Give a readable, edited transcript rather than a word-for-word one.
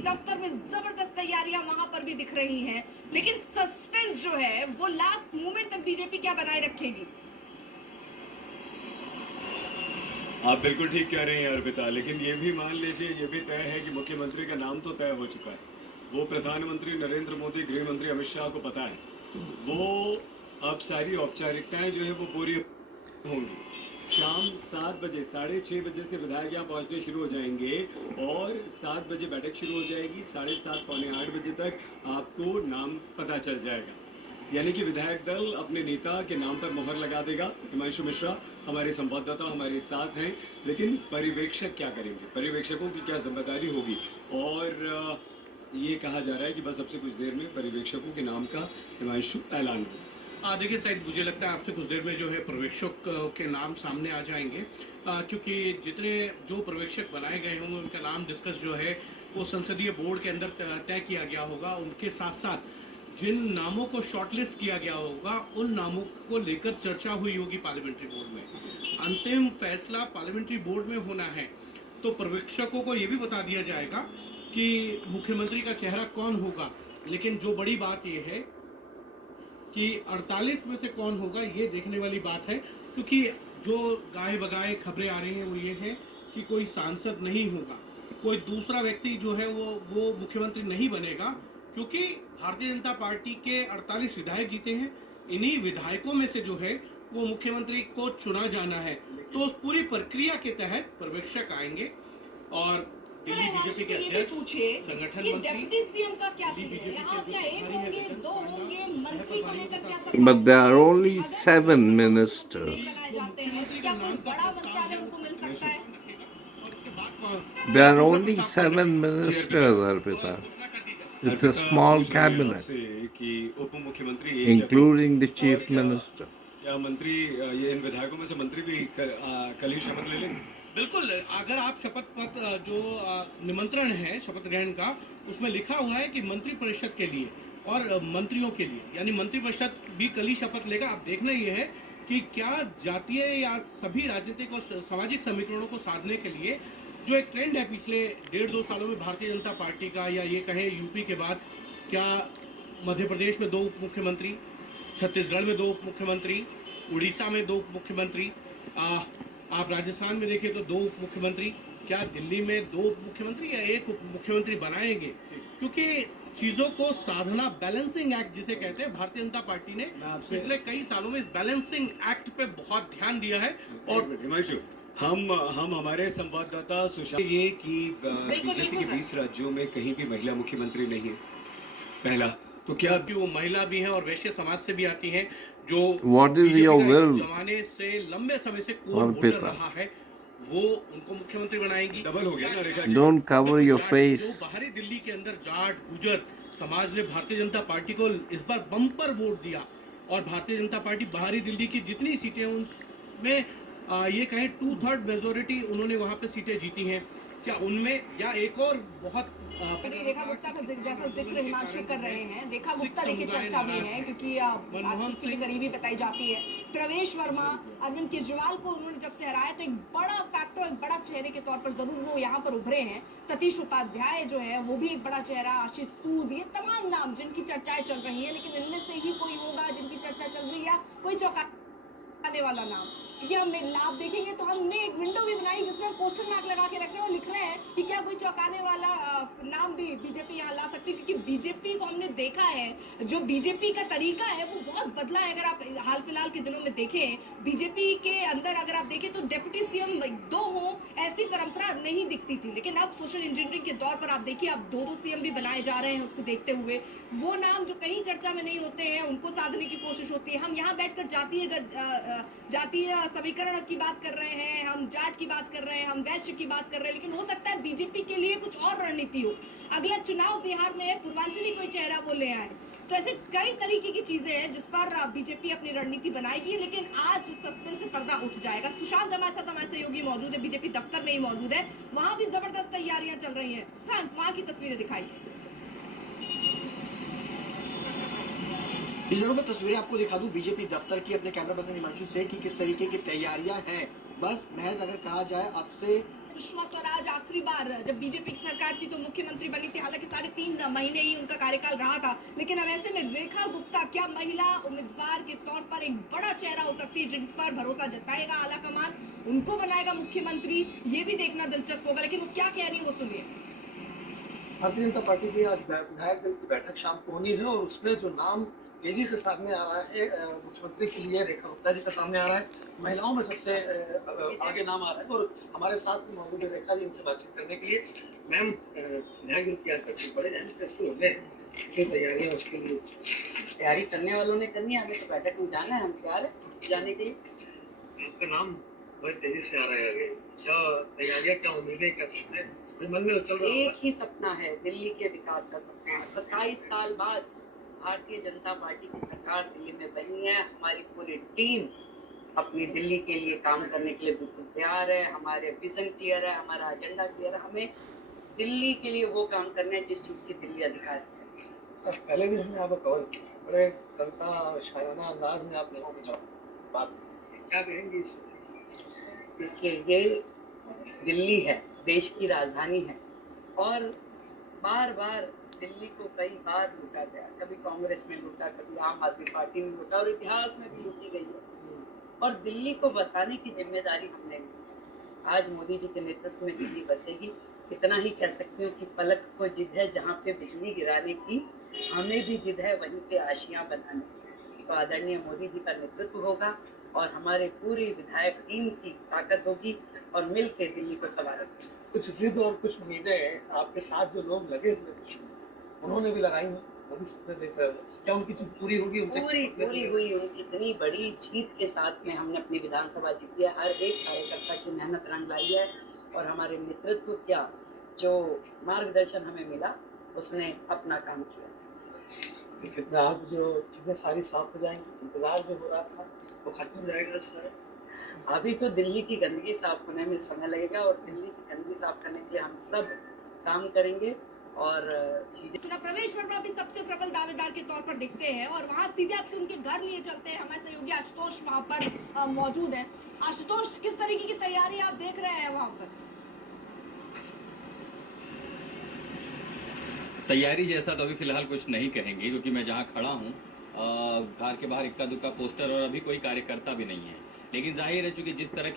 दफ्तर में जबरदस्त तैयारियां वहां पर भी दिख रही हैं, लेकिन सस्पेंस जो है वो लास्ट मोमेंट तक बीजेपी क्या बनाए रखेगी। आप बिल्कुल ठीक कह रहे हैं अर्पिता, लेकिन ये भी मान लीजिए, ये भी तय है कि मुख्यमंत्री का नाम तो तय हो चुका है। वो प्रधानमंत्री नरेंद्र मोदी, गृह मंत्री अमित शाह को पता है। वो अब सारी औपचारिकताएं जो है वो पूरी होंगी। शाम 7 बजे, 6:30 बजे से विधायक यहाँ पहुँचने शुरू हो जाएंगे और 7 बजे बैठक शुरू हो जाएगी। 7:30 पौने 8 बजे तक आपको नाम पता चल जाएगा। यानी कि विधायक दल अपने नेता के नाम पर मोहर लगा देगा। हिमांशु मिश्रा हमारे संवाददाता हमारे साथ हैं, लेकिन पर्यवेक्षक क्या करेंगे, पर्यवेक्षकों की क्या जिम्मेदारी होगी? और ये कहा जा रहा है कि बस अब से कुछ देर में पर्यवेक्षकों के नाम का हिमांशु ऐलान होगा। देखिए शायद मुझे लगता है आपसे कुछ देर में जो है पर्यवेक्षक के नाम सामने आ जाएंगे, क्योंकि जितने जो पर्यवेक्षक बनाए गए होंगे उनका नाम डिस्कस जो है वो संसदीय बोर्ड के अंदर तय किया गया होगा। उनके साथ साथ जिन नामों को शॉर्टलिस्ट किया गया होगा उन नामों को लेकर चर्चा हुई होगी पार्लियामेंट्री बोर्ड में। अंतिम फैसला पार्लियामेंट्री बोर्ड में होना है तो पर्यवेक्षकों को ये भी बता दिया जाएगा कि मुख्यमंत्री का चेहरा कौन होगा। लेकिन जो बड़ी बात यह है कि 48 में से कौन होगा ये देखने वाली बात है, क्योंकि जो गाए बगाए खबरें आ रही हैं वो ये है कि कोई सांसद नहीं होगा, कोई दूसरा व्यक्ति जो है वो मुख्यमंत्री नहीं बनेगा, क्योंकि भारतीय जनता पार्टी के 48 विधायक जीते हैं। इन्हीं विधायकों में से जो है वो मुख्यमंत्री को चुना जाना है। तो उस पूरी प्रक्रिया के तहत पर्यवेक्षक आएंगे और दिल्ली बीजेपी के अध्यक्ष, संगठन मंत्री, सीएम का क्या बीजेपी यहाँ क्या एक होंगे, दो होंगे, मंत्री को लेकर क्या But there are only 7 ministers. बनाए जाते हैं, क्या कोई बड़ा मंत्रालय उनको मिल सकता है? और उसके बाद There are only 7 ministers, Arpita. It's a small cabinet, कि उप मुख्यमंत्री including the chief minister. या मंत्री, ये इन विधायकों में से मंत्री भी कल ही शपथ ले लेंगे। बिल्कुल, अगर आप शपथ पत्र जो निमंत्रण है शपथ ग्रहण का, उसमें लिखा हुआ है कि मंत्री परिषद के लिए और मंत्रियों के लिए, यानी मंत्री परिषद भी कल ही शपथ लेगा। अब देखना ये है कि क्या जातीय या सभी राजनीतिक और सामाजिक समीकरणों को साधने के लिए जो एक ट्रेंड है पिछले 1.5-2 सालों में भारतीय जनता पार्टी का, या ये कहें यूपी के बाद, क्या मध्य प्रदेश में 2 उप मुख्यमंत्री, छत्तीसगढ़ में 2 उप मुख्यमंत्री, उड़ीसा में 2 उप मुख्यमंत्री, आप राजस्थान में देखें तो 2 उप मुख्यमंत्री, क्या दिल्ली में 2 उप मुख्यमंत्री या 1 उप मुख्यमंत्री बनाएंगे? क्योंकि चीजों को साधना, बैलेंसिंग एक्ट जिसे कहते हैं, भारतीय जनता पार्टी ने पिछले कई सालों में इस बैलेंसिंग एक्ट पे बहुत ध्यान दिया है। और हिमांशु, हम हमारे संवाददाता सुशांत, ये कि बीजेपी के 20 राज्यों में कहीं भी महिला मुख्यमंत्री नहीं है, पहला तो क्या वो महिला भी हैं और वैश्य समाज से भी आती हैं, जो What is your will? जमाने से लंबे समय से कोर वोटर रहा है, वो उनको मुख्यमंत्री बनाएंगी। डबल हो गया ना Rekha ji? Don't cover your जो face. बाहरी दिल्ली के अंदर जाट गुजर समाज ने भारतीय जनता पार्टी को इस बार बम्पर वोट दिया, और भारतीय जनता पार्टी बाहरी दिल्ली की जितनी सीटें उनमें ये कहें 2/3 मेजोरिटी उन्होंने वहां पे सीटें जीती हैं। क्या उनमें, या एक और बहुत रेखा गुप्ता का जैसा जिक्र हिमांशु कर रहे हैं, रेखा गुप्ता देखिए चर्चा में है क्योंकि मनमोहन सिंह करीबी बताई जाती है। प्रवेश वर्मा, अरविंद केजरीवाल को उन्होंने जब से हराया तो एक बड़ा फैक्टर, एक बड़ा चेहरे के तौर पर जरूर वो यहाँ पर उभरे हैं। सतीश उपाध्याय जो है वो भी एक बड़ा चेहरा, आशीष सूद, ये तमाम नाम जिनकी चर्चाएं चल रही है, लेकिन इनमें से ही कोई होगा जिनकी चर्चा चल रही है, कोई चौंकाने वाला नाम। क्योंकि आप देखेंगे तो हमने एक विंडो भी बनाई जिसमें हम क्वेश्चन मार्क लगा के रख रहे हैं और लिख रहे हैं कि क्या कोई चौंकाने वाला नाम भी बीजेपी यहाँ ला सकती है, क्योंकि बीजेपी को हमने देखा है, जो बीजेपी का तरीका है वो बहुत बदला है। अगर आप हाल फिलहाल के दिनों में देखें, बीजेपी के अंदर अगर आप देखें तो डिप्टी सीएम 2 हो, ऐसी परंपरा नहीं दिखती थी, लेकिन अब सोशल इंजीनियरिंग के दौर पर आप देखिए, अब 2 सीएम भी बनाए जा रहे हैं। उसको देखते हुए वो नाम जो कहीं चर्चा में नहीं होते हैं उनको साधने की कोशिश होती है। हम यहाँ बैठकर जातीय समीकरण की बात कर रहे हैं, हम जाट की बात कर रहे हैं, हम वैश्य की बात कर रहे हैं, लेकिन हो सकता है बीजेपी के लिए कुछ और रणनीति हो। अगला चुनाव बिहार में है, पूर्वांचली कोई चेहरा वो ले आए, तो ऐसे कई तरीके की चीजें हैं जिस पर बीजेपी अपनी रणनीति बनाएगी। लेकिन आज सस्पेंस से पर्दा उठ जाएगा। सुशांत हमारे साथ, हमारे सहयोगी मौजूद है, बीजेपी दफ्तर में ही मौजूद है, वहां भी जबरदस्त तैयारियां चल रही है। वहां की तस्वीरें दिखाई। इस जरूर मैं तस्वीरें आपको दिखा दूं बीजेपी दफ्तर की, अपने कैमरा पर्सन हिमांशु से, कि किस तरीके की तैयारियां हैं। बस महज अगर कहा जाए अब से सुषमा स्वराज आखिरी बार जब बीजेपी की सरकार थी तो मुख्यमंत्री बनी थी, हालांकि 3.5 महीने ही उनका कार्यकाल रहा था, लेकिन अब ऐसे में रेखा गुप्ता क्या महिला उम्मीदवार के तौर पर एक बड़ा चेहरा हो सकती है जिन पर भरोसा जताएगा आला कमान, उनको बनाएगा मुख्यमंत्री, ये भी देखना दिलचस्प होगा। लेकिन वो क्या कह रही है वो सुनिए। भारतीय जनता पार्टी की आज विधायक दल की बैठक शाम को होनी है और उसमें जो नाम तेजी से सामने आ रहा है मुख्यमंत्री के लिए रेखा गुप्ता जी का सामने आ रहा है। महिलाओं में सबसे आगे नाम आ रहा है और हमारे साथ मौजूद है रेखा जी, इनसे बातचीत करने के लिए। मैम, विधायक दल की आज बैठक बड़े अहम फैसले होने हैं, कितनी तैयारियां उसके लिए? तैयारी करने वालों ने करनी है, हमें तो बैठक में जाना है, हम तैयार है जाने के लिए। आपका नाम बड़ी तेजी से आ रहा है आगे, क्या तैयारियां, क्या उम्मीदें, क्या सपने मन में चल रहा है? एक ही सपना है, दिल्ली के विकास का सपना। 27 साल बाद भारतीय जनता पार्टी की सरकार दिल्ली में बनी है। हमारी पूरी टीम अपनी दिल्ली के लिए काम करने के लिए बिल्कुल तैयार है। हमारे विजन क्लियर है, हमारा एजेंडा क्लियर है। हमें दिल्ली के लिए वो काम करना है जिस चीज़ की दिल्ली अधिकार है। पहले भी हमने आपको कवर किया, बड़े तनका शायराना अंदाज में आप लोगों की बात की। क्या कहेंगे इस? देखिए, ये दिल्ली है, देश की राजधानी है और बार बार दिल्ली को कई बार लूटा गया। कभी कांग्रेस में लूटा, कभी आम आदमी पार्टी में लूटा और इतिहास में भी लूटी गई है। और दिल्ली को बसाने की जिम्मेदारी हमने ली। आज मोदी जी के नेतृत्व में दिल्ली बसेगी। इतना ही कह सकती हूँ कि पलक को जिद है जहाँ पे बिजली गिराने की, हमें भी जिद है वहीं पे आशियाँ बनाने की। तो आदरणीय मोदी जी का नेतृत्व होगा और हमारे पूरी विधायक टीम की ताकत होगी और मिल के दिल्ली को संवारेंगे। कुछ जिद और कुछ उम्मीदें आपके साथ जो लोग लगे हुए उन्होंने भी लगाई हैं, वो भी सपने देख रहे हो, क्या उनकी चीज पूरी होगी? पूरी हुई। उनकी इतनी बड़ी जीत के साथ में हमने अपनी विधानसभा जीती है। हर एक कार्यकर्ता की मेहनत रंग लाई है और हमारे नेतृत्व क्या जो मार्गदर्शन हमें मिला उसने अपना काम किया। कितना आप जो चीजें सारी साफ हो जाएंगी, इंतजार जो हो रहा था वो खत्म हो जाएगा सर? अभी तो दिल्ली की गंदगी साफ होने में समय लगेगा और दिल्ली की गंदगी साफ करने के लिए हम सब काम करेंगे और चीजें। चुनाव प्रवेश वर्मा भी सबसे प्रबल दावेदार के तौर पर दिखते हैं और वहां सीधे आपके उनके घर लिए चलते हैं। हमारे सहयोगी आशुतोष वहां पर मौजूद है। आशुतोष, किस तरीके की तैयारी आप देख रहे हैं वहां पर? तैयारी जैसा तो अभी फिलहाल कुछ नहीं कहेंगे क्योंकि मैं जहाँ खड़ा हूँ घर के बाहर इक्का दुक्का पोस्टर और अभी कोई कार्यकर्ता भी नहीं है। लेकिन जाहिर है चूंकि जिस तरह के